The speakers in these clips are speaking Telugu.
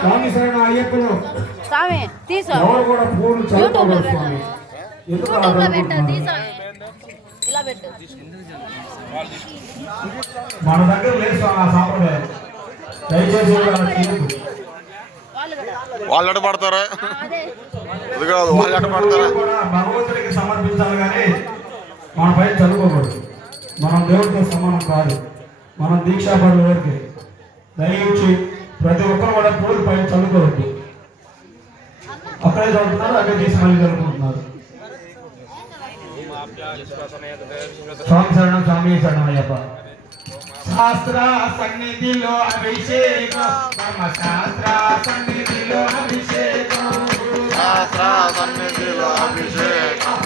స్వామి అయ్యప్పలు స్వామి తీసా ఎవరు కూడా పూలు స్వామి. ఎందుకు మన దగ్గర లేదు ఆ సాంప్రదాయం. దయచేసి. వాళ్ళు ఎట పడతారా? అదే. అది కాదు వాళ్ళు ఎట పడతారా? భగవంతుడికి సమర్పించాలి కానీ మన పైన చదువుకోకూడదు. మనం దేవుడితో సమానం కాదు. మనం దీక్షాపరుల వరకు. దయించి ప్రతి ఒక్కరు కూడా పూలు పైన చదువుకోవద్దు అక్కడే చదువుతున్నారు అక్కడే తీసి మళ్ళీ చదువుకుంటున్నారు. స్వామి శరణం స్వామి శరణం అయ్యప్ప. శాస్త్ర సన్నిధిలో అభిషేకం శాస్త్ర సన్నిధిలో అభిషేకం. శాస్త్ర సన్నిధిలో అభిషేకం.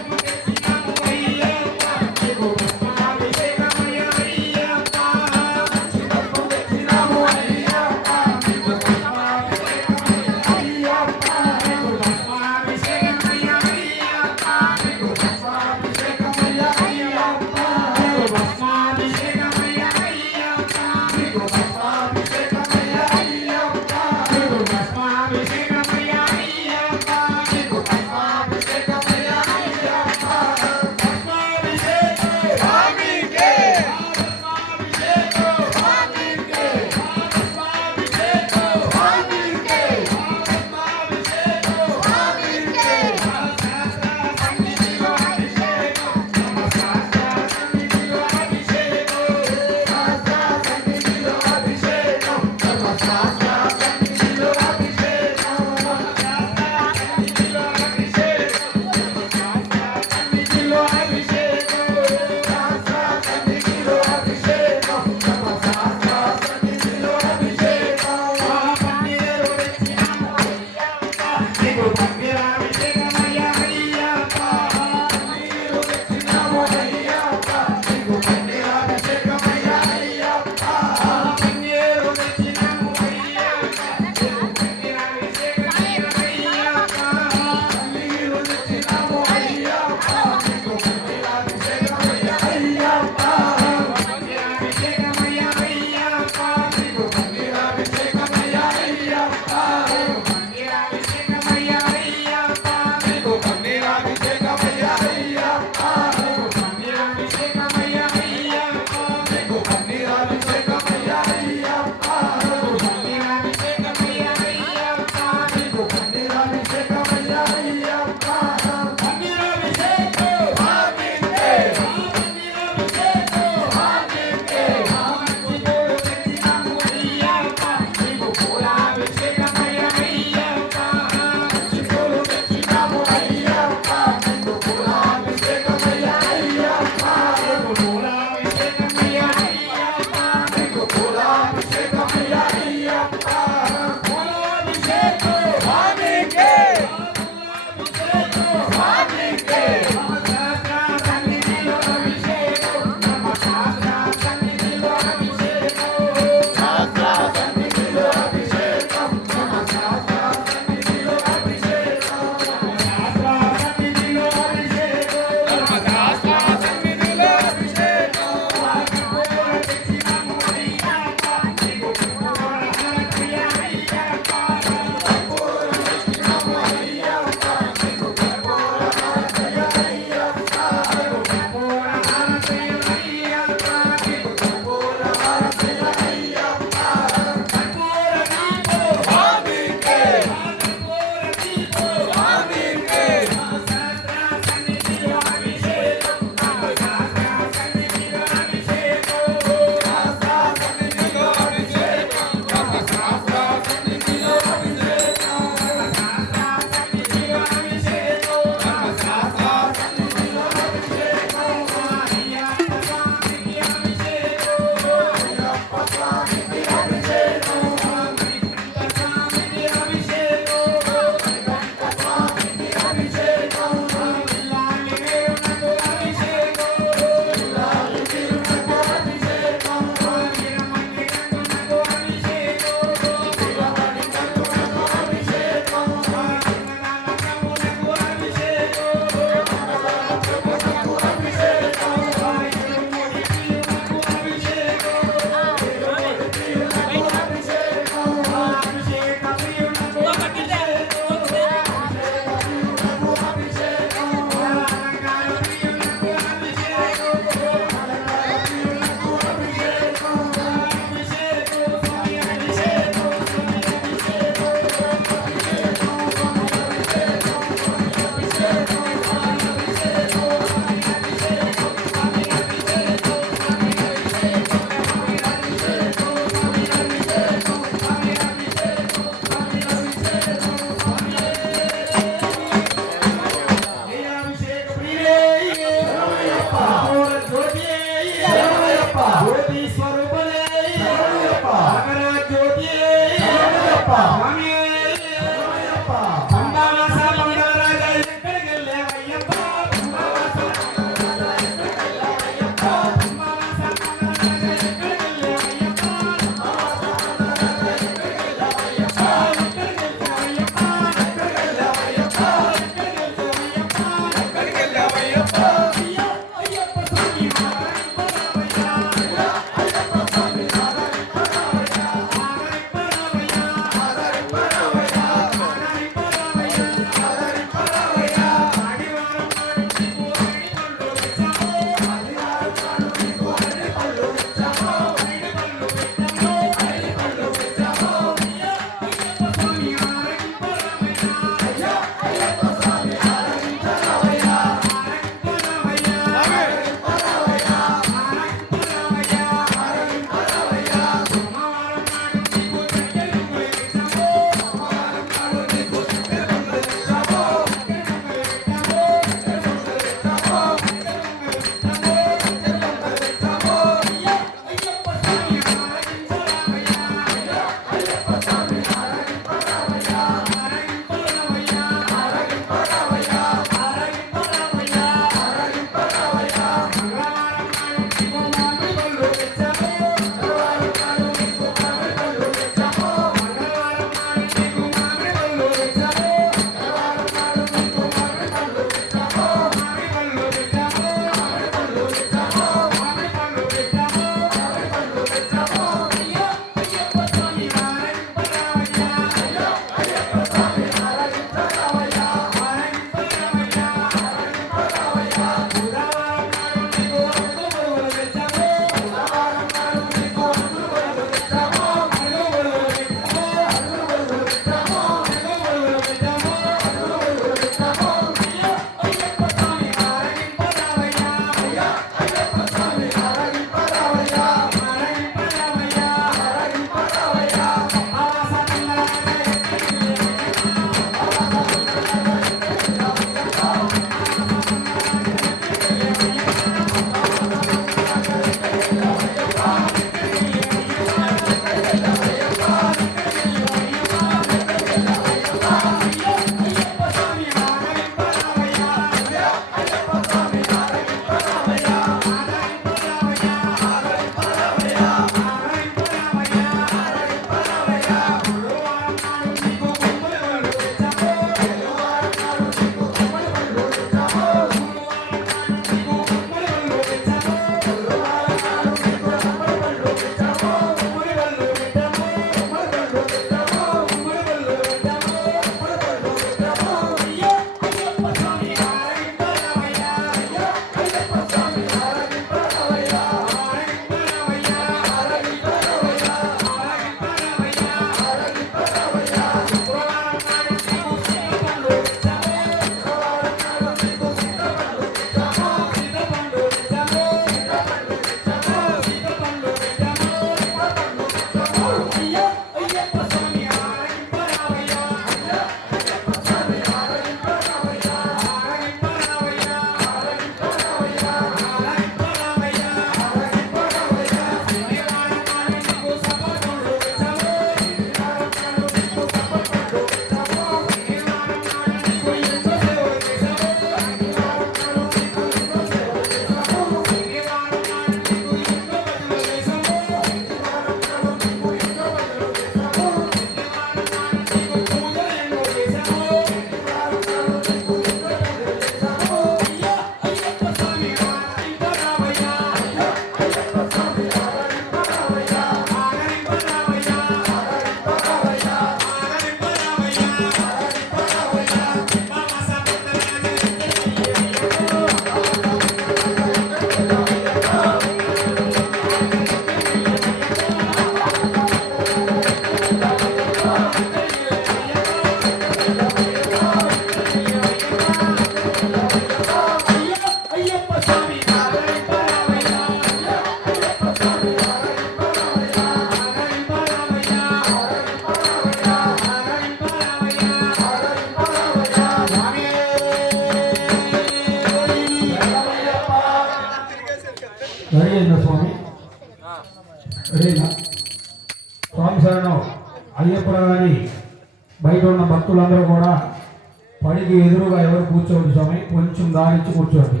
పడికి ఎదురుగా ఎవరు కూర్చోవద్దు స్వామి కొంచెం దారిచ్చి కూర్చోండి.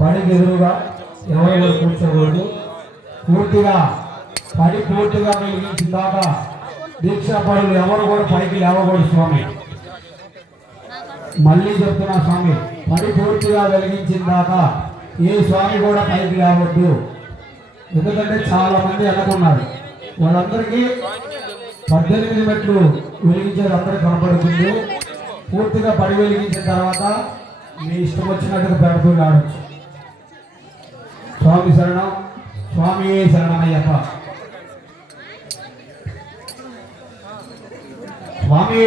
పడికి ఎదురుగా ఎవరెవరు కూర్చోకూడదు. పూర్తిగా పడి పూర్తిగా వెలిగించిన దాకా దీక్షా పరులు ఎవరు కూడా పైకి లేవకూడదు స్వామి. మళ్ళీ చెప్తున్నా స్వామి పడి పూర్తిగా వెలిగించిన దాకా ఏ స్వామి కూడా పైకి లేవద్దు. ఎందుకంటే చాలా మంది అనుకున్నారు వాళ్ళందరికీ పద్దెనిమిది మెట్లు వెలిగించేది అందరికీ కనపడుతుంది. పూర్తిగా పడి వెలిగించిన తర్వాత మీ ఇష్టం వచ్చినట్టుగా పెడుతూ ఆడచ్చు. స్వామి శరణం స్వామి శరణమయ్యప్ప. స్వామి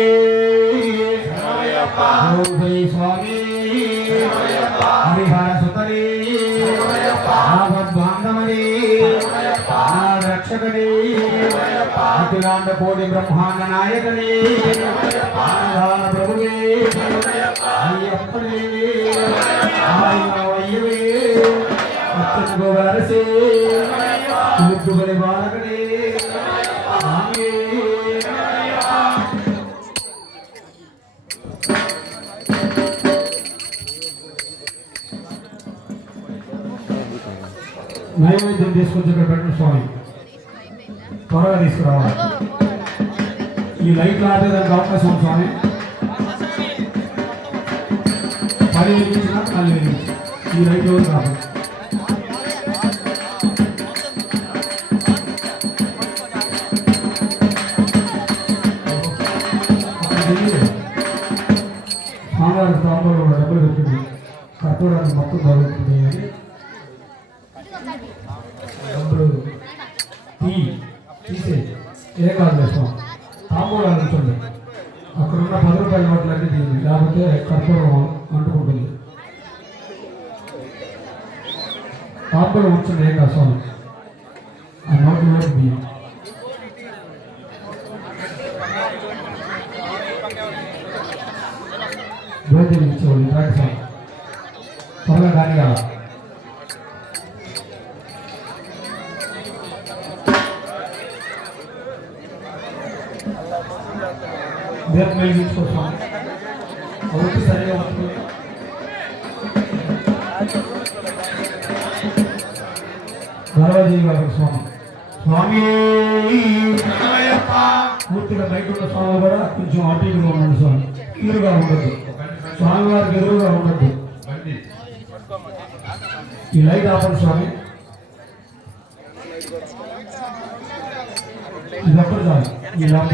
స్వామి హరిహర సుతని. బాంధవని రక్షకని అఖిలాండ కోటి బ్రహ్మాండ నాయకని ఆధార ప్రభువే అయ్యప్పని అయ్యవే అచ్చను గోవరసే ముద్దుగలి బాలకని స్వామి నైవేద్యం తీసుకొచ్చి ఇక్కడ పెట్టండి స్వామి త్వరగా తీసుకురావాలి. ఈ లైట్లు ఆపేదానికి అవకాశం ఉంది స్వామి. పది వెలిగించిన మళ్ళీ వెలిగించిన ఈ లైట్లు రాదు స్వామివారి తాంబూలో డబ్బులు పెట్టింది. కట్టుకోవడానికి మొత్తం జరుగుతుంది అని రూపాయల నోట్లన్నీ తీయండి లేకపోతే కర్పూరం అంటుకుంటుంది తాంబూలం ఉంచండి ఏం కాదు స్వామి ఆ నోట్లు నోటు బియ్యం జ్యోతిని ఇచ్చేవాళ్ళు ఇంట్రాక్ట్ స్వామి త్వరగా కానీ కావాలి దీపం వెలిగించుకోసం ఒకటి ఉంటుంది గర్వదేవి గారు స్వామి! స్వామి పూర్తిగా బయట ఉన్న స్వామి కూడా కొంచెం అటు ఇటుగా ఉండండి స్వామి. ఎదురుగా ఉండద్దు. స్వామి వారికి ఎదురుగా ఉండద్దు. ఈ లైట్ ఆపండి స్వామి. ఇది ఒక్కటి చాలు ఈ ల్యాంప్